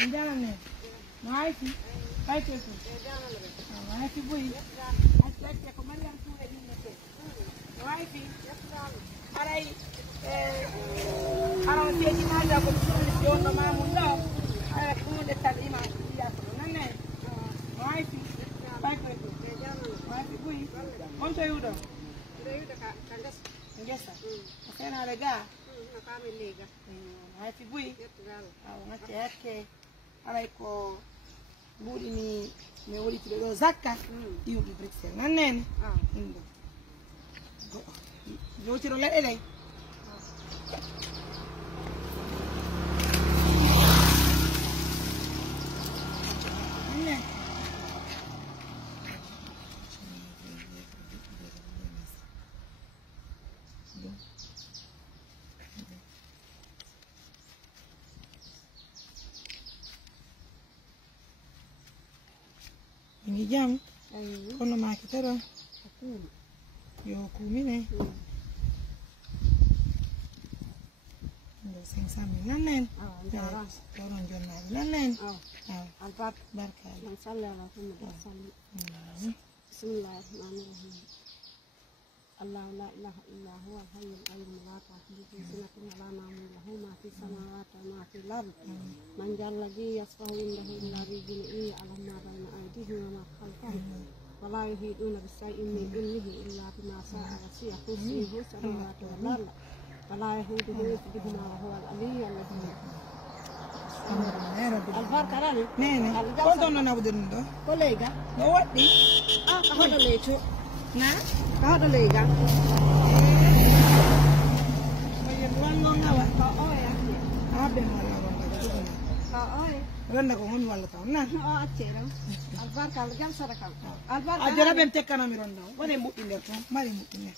Indiana Maiki, fai questo. Maiki voi. Aspetta, come andiamo tu e niente. Maiki, arai ara ti di mangia con soluzione ma mundo. Ara come le talima ya non è. Maiki, fai questo. Maiki voi. Quanto aiuto? Aiuto kangas. Ngesa. Kana lega. Na kame lega. Maiki voi. Ngati yake. Alaiko budi mi woli tiro zakka yu bi brixel nan nen yo tiro le lay Ini jam, kono maki tero, yo kumine, yo sing-sami nanen, orang jona nanen, Albat barka, Bismillahirrahmanirrahim. Allah la ilaha illa huwa al-hayyul qayyum la ta'khudhuhu sinatun wa la nawmun lahu ma fis samawati wa ma fil ard. Man jalla yasfahu indahu illa bi idhnihi ya'lamu ma bayna aydihim wa ma khalfahum. Wa la yuhituna bi shay'in min ilmihi illa bima sha'a wa wasi'a kursiyuhu samawati wal ard. Wa la yahuduhu hifdhuhuma wa huwa al-'aliyyul 'azim. Alvar karani? Nene, quanto non avevo detto? Collega? Lo wadi? Kahada lecho. Na? Kahada lega. Oye, luango ngawa. Ya. Abe wala wala. Randa ko ngon wala taw na. Achero. Alvar kal jam sarakal. Alvar. Ajara bem tekkana mi ronda. Wala mu inde ko, mari mu inde.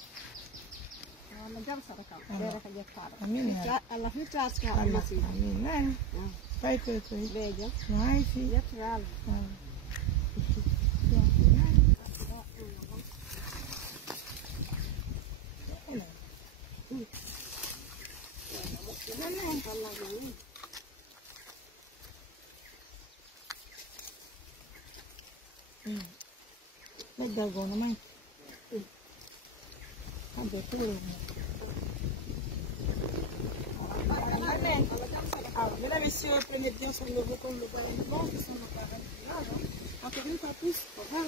Wala jam sarakal. Dere ka jekkara. Amin ya. Allah fi taska almasi. Amin. Nan. Fai ko ko. Beja. Mai fi. Yetral. Legal go na mai. Ambe tulo. Alors, mesdames et messieurs, prenez bien soin de vous comme le bain est bon, qui sont nos parents là. Encore une fois plus, au revoir.